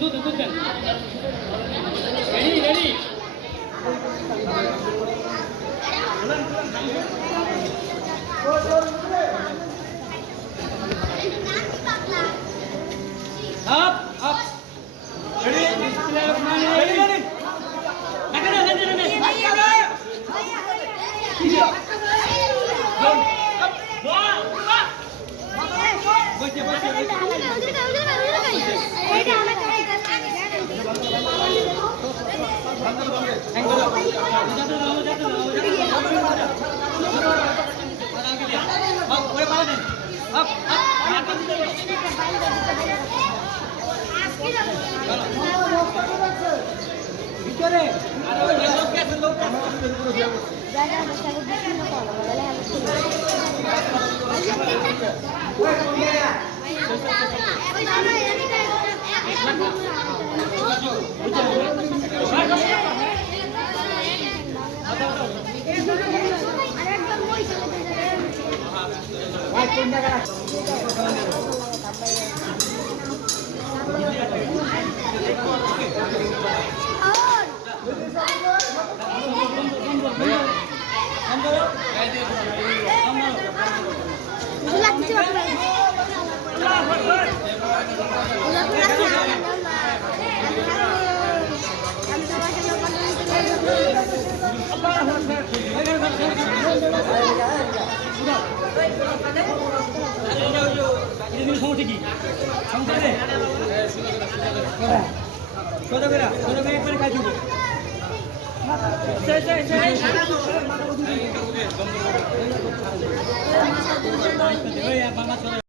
দুধ ready up ready ready ভিতরে আরে ওই লোক জায়গা বসাবো বেশি না পাবো বলে সমস্যা কি সংসারে সোজা করে একবারে কাজ দিব